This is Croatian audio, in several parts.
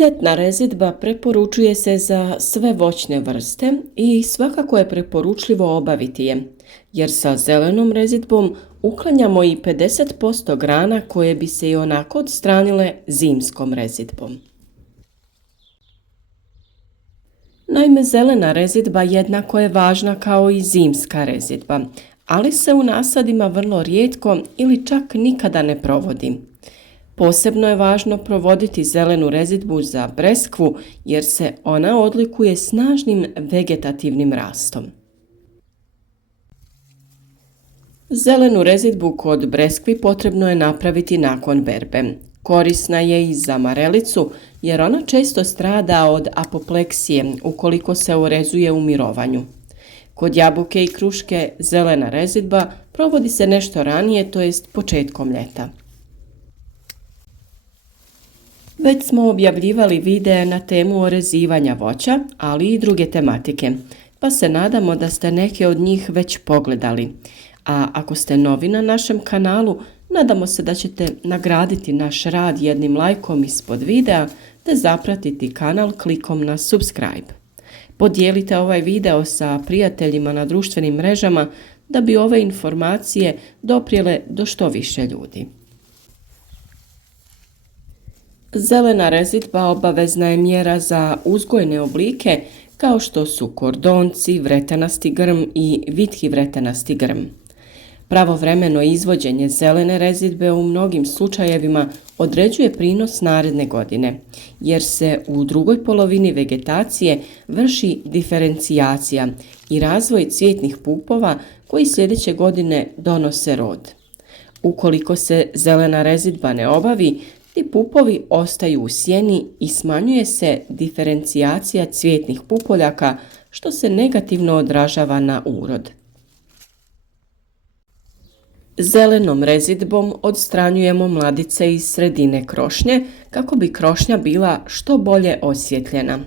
Ljetna rezidba preporučuje se za sve voćne vrste i svakako je preporučljivo obaviti je, jer sa zelenom rezidbom uklanjamo i 50% grana koje bi se i onako odstranile zimskom rezidbom. Naime, zelena rezidba jednako je važna kao i zimska rezidba, ali se u nasadima vrlo rijetko ili čak nikada ne provodi. Posebno je važno provoditi zelenu rezidbu za breskvu jer se ona odlikuje snažnim vegetativnim rastom. Zelenu rezidbu kod breskvi potrebno je napraviti nakon berbe. Korisna je i za marelicu jer ona često strada od apopleksije ukoliko se urezuje u mirovanju. Kod jabuke i kruške zelena rezidba provodi se nešto ranije, to jest početkom ljeta. Već smo objavljivali videe na temu orezivanja voća, ali i druge tematike, pa se nadamo da ste neke od njih već pogledali. A ako ste novi na našem kanalu, nadamo se da ćete nagraditi naš rad jednim lajkom ispod videa te zapratiti kanal klikom na subscribe. Podijelite ovaj video sa prijateljima na društvenim mrežama da bi ove informacije doprijele do što više ljudi. Zelena rezidba obavezna je mjera za uzgojne oblike kao što su kordonci, vretenasti grm i vitki vretenasti grm. Pravovremeno izvođenje zelene rezidbe u mnogim slučajevima određuje prinos naredne godine, jer se u drugoj polovini vegetacije vrši diferencijacija i razvoj cvjetnih pupova koji sljedeće godine donose rod. Ukoliko se zelena rezidba ne obavi, ti pupovi ostaju u sjeni i smanjuje se diferencijacija cvjetnih pupoljaka, što se negativno odražava na urod. Zelenom rezidbom odstranjujemo mladice iz sredine krošnje kako bi krošnja bila što bolje osvjetljena.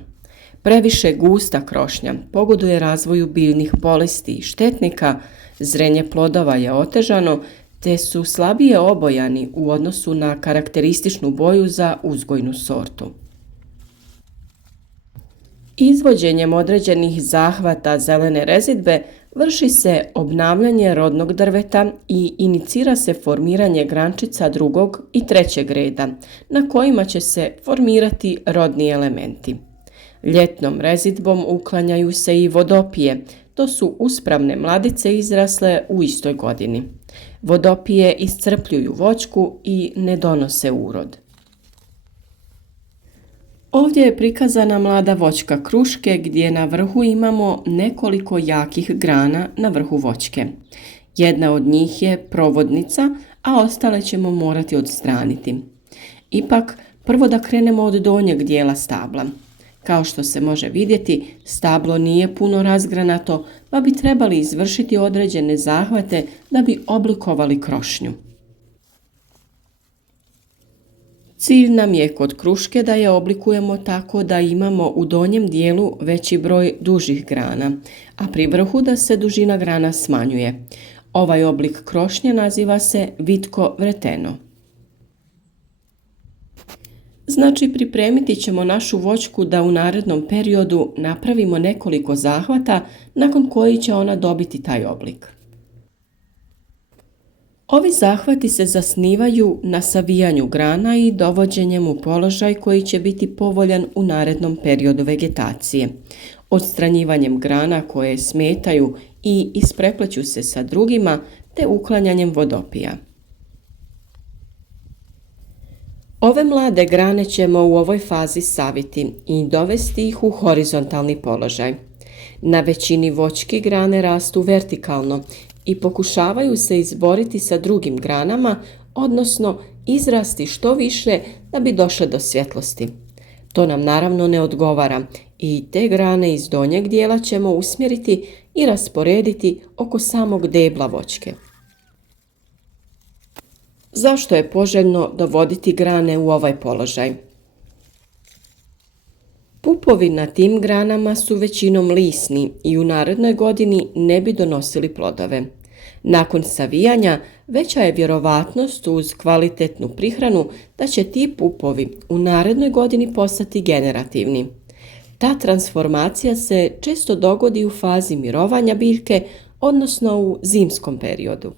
Previše gusta krošnja pogoduje razvoju biljnih bolesti i štetnika, zrenje plodova je otežano, te su slabije obojani u odnosu na karakterističnu boju za uzgojnu sortu. Izvođenjem određenih zahvata zelene rezidbe vrši se obnavljanje rodnog drveta i inicira se formiranje grančica drugog i trećeg reda, na kojima će se formirati rodni elementi. Ljetnom rezidbom uklanjaju se i vodopije, to su uspravne mladice izrasle u istoj godini. Vodopije iscrpljuju voćku i ne donose urod. Ovdje je prikazana mlada voćka kruške gdje na vrhu imamo nekoliko jakih grana na vrhu voćke. Jedna od njih je provodnica, a ostale ćemo morati odstraniti. Ipak, prvo da krenemo od donjeg dijela stabla. Kao što se može vidjeti, stablo nije puno razgranato, pa bi trebali izvršiti određene zahvate da bi oblikovali krošnju. Cilj nam je kod kruške da je oblikujemo tako da imamo u donjem dijelu veći broj dužih grana, a pri vrhu da se dužina grana smanjuje. Ovaj oblik krošnje naziva se vitko vreteno. Znači, pripremiti ćemo našu voćku da u narednom periodu napravimo nekoliko zahvata nakon koji će ona dobiti taj oblik. Ovi zahvati se zasnivaju na savijanju grana i dovođenjem u položaj koji će biti povoljan u narednom periodu vegetacije, odstranjivanjem grana koje smetaju i isprepleću se sa drugima te uklanjanjem vodopija. Ove mlade grane ćemo u ovoj fazi saviti i dovesti ih u horizontalni položaj. Na većini voćki grane rastu vertikalno i pokušavaju se izboriti sa drugim granama, odnosno izrasti što više da bi došle do svjetlosti. To nam naravno ne odgovara i te grane iz donjeg dijela ćemo usmjeriti i rasporediti oko samog debla voćke. Zašto je poželjno dovoditi grane u ovaj položaj? Pupovi na tim granama su većinom lisni i u narednoj godini ne bi donosili plodove. Nakon savijanja, veća je vjerovatnost uz kvalitetnu prihranu da će ti pupovi u narednoj godini postati generativni. Ta transformacija se često dogodi u fazi mirovanja biljke, odnosno u zimskom periodu.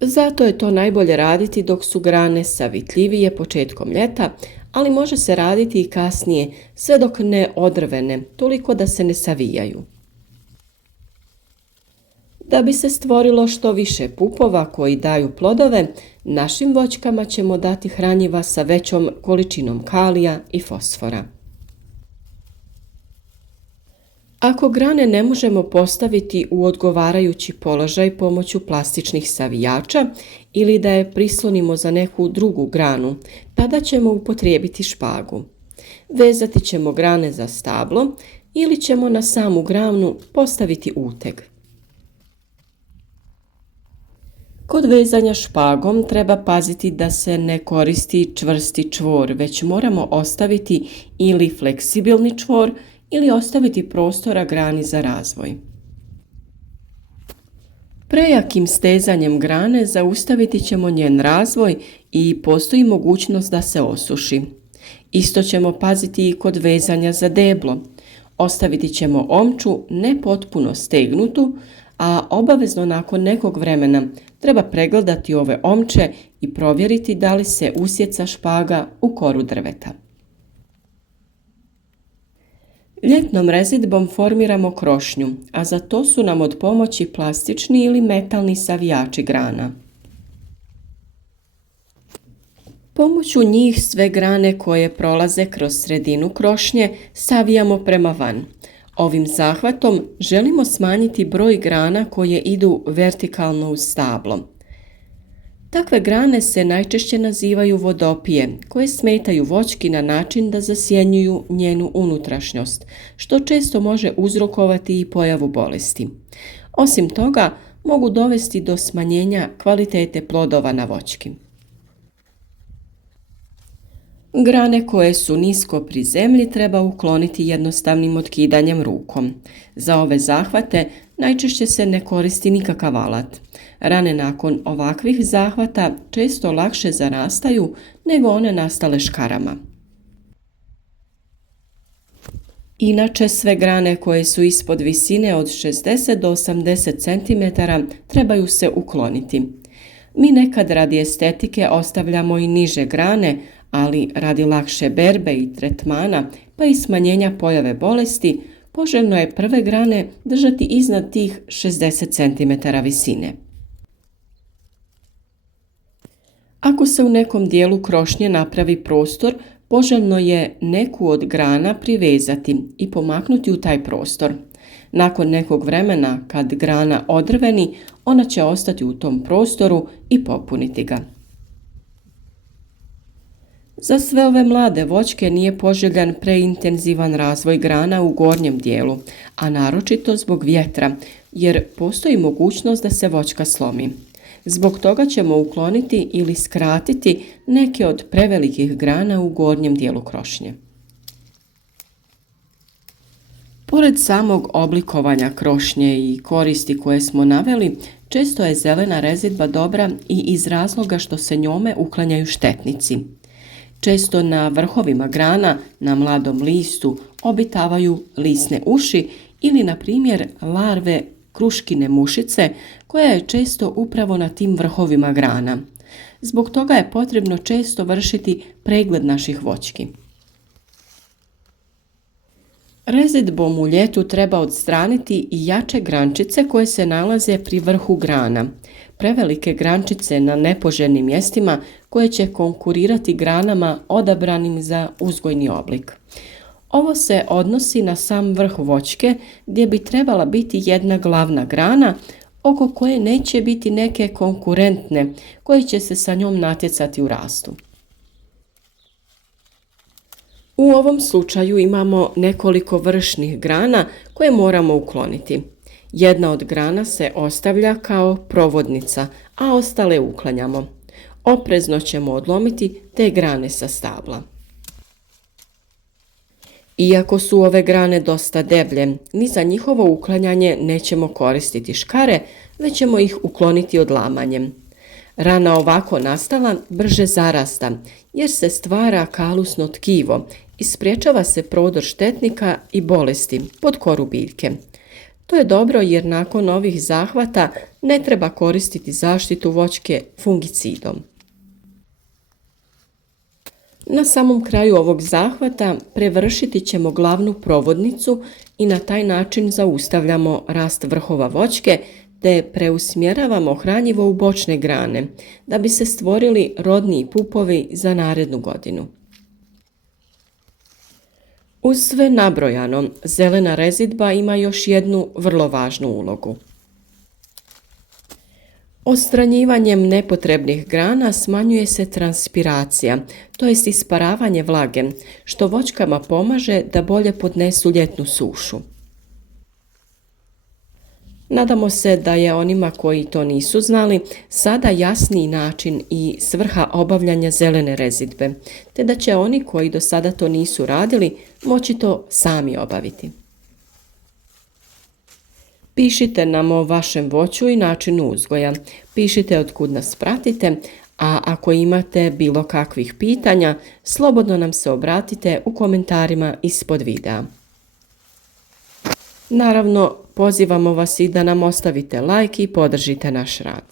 Zato je to najbolje raditi dok su grane savitljivije početkom ljeta, ali može se raditi i kasnije, sve dok ne odrvene, toliko da se ne savijaju. Da bi se stvorilo što više pupova koji daju plodove, našim voćkama ćemo dati hranjiva sa većom količinom kalija i fosfora. Ako grane ne možemo postaviti u odgovarajući položaj pomoću plastičnih savijača ili da je prislonimo za neku drugu granu, tada ćemo upotrijebiti špagu. Vezati ćemo grane za stablo ili ćemo na samu granu postaviti uteg. Kod vezanja špagom treba paziti da se ne koristi čvrsti čvor, već moramo ostaviti ili fleksibilni čvor ili ostaviti prostora grani za razvoj. Prejakim stezanjem grane zaustaviti ćemo njen razvoj i postoji mogućnost da se osuši. Isto ćemo paziti i kod vezanja za deblo. Ostaviti ćemo omču ne potpuno stegnutu, a obavezno nakon nekog vremena treba pregledati ove omče i provjeriti da li se usjeca špaga u koru drveta. Ljetnom rezidbom formiramo krošnju, a za to su nam od pomoći plastični ili metalni savijači grana. Pomoću njih sve grane koje prolaze kroz sredinu krošnje savijamo prema van. Ovim zahvatom želimo smanjiti broj grana koje idu vertikalno uz stablo. Takve grane se najčešće nazivaju vodopije, koje smetaju voćki na način da zasjenjuju njenu unutrašnjost, što često može uzrokovati i pojavu bolesti. Osim toga, mogu dovesti do smanjenja kvalitete plodova na voćki. Grane koje su nisko pri zemlji treba ukloniti jednostavnim otkidanjem rukom. Za ove zahvate najčešće se ne koristi nikakav alat. Rane nakon ovakvih zahvata često lakše zarastaju nego one nastale škarama. Inače, sve grane koje su ispod visine od 60 do 80 cm trebaju se ukloniti. Mi nekad radi estetike ostavljamo i niže grane, ali radi lakše berbe i tretmana, pa i smanjenja pojave bolesti, poželjno je prve grane držati iznad tih 60 cm visine. Ako se u nekom dijelu krošnje napravi prostor, poželjno je neku od grana privezati i pomaknuti u taj prostor. Nakon nekog vremena, kad grana odrveni, ona će ostati u tom prostoru i popuniti ga. Za sve ove mlade voćke nije poželjan preintenzivan razvoj grana u gornjem dijelu, a naročito zbog vjetra, jer postoji mogućnost da se voćka slomi. Zbog toga ćemo ukloniti ili skratiti neke od prevelikih grana u gornjem dijelu krošnje. Pored samog oblikovanja krošnje i koristi koje smo naveli, često je zelena rezidba dobra i iz razloga što se njome uklanjaju štetnici. Često na vrhovima grana, na mladom listu, obitavaju lisne uši ili, na primjer, larve kruškine mušice, koja je često upravo na tim vrhovima grana. Zbog toga je potrebno često vršiti pregled naših voćki. Rezidbom u ljetu treba odstraniti i jače grančice koje se nalaze pri vrhu grana. Prevelike grančice na nepoželjnim mjestima koje će konkurirati granama odabranim za uzgojni oblik. Ovo se odnosi na sam vrh voćke gdje bi trebala biti jedna glavna grana oko koje neće biti neke konkurentne koje će se sa njom natjecati u rastu. U ovom slučaju imamo nekoliko vršnih grana koje moramo ukloniti. Jedna od grana se ostavlja kao provodnica, a ostale uklanjamo. Oprezno ćemo odlomiti te grane sa stabla. Iako su ove grane dosta deblje, ni za njihovo uklanjanje nećemo koristiti škare, već ćemo ih ukloniti odlamanjem. Rana ovako nastala brže zarasta, jer se stvara kalusno tkivo i sprječava se prodor štetnika i bolesti pod koru biljke. To je dobro jer nakon ovih zahvata ne treba koristiti zaštitu voćke fungicidom. Na samom kraju ovog zahvata prevršiti ćemo glavnu provodnicu i na taj način zaustavljamo rast vrhova voćke te preusmjeravamo hranjivo u bočne grane da bi se stvorili rodni pupovi za narednu godinu. Uz sve nabrojano, zelena rezidba ima još jednu vrlo važnu ulogu. Odstranjivanjem nepotrebnih grana smanjuje se transpiracija, to jest isparavanje vlage, što voćkama pomaže da bolje podnesu ljetnu sušu. Nadamo se da je onima koji to nisu znali sada jasniji način i svrha obavljanja zelene rezidbe, te da će oni koji do sada to nisu radili moći to sami obaviti. Pišite nam o vašem voću i načinu uzgoja. Pišite od kud nas pratite, a ako imate bilo kakvih pitanja, slobodno nam se obratite u komentarima ispod videa. Naravno, pozivamo vas i da nam ostavite like i podržite naš rad.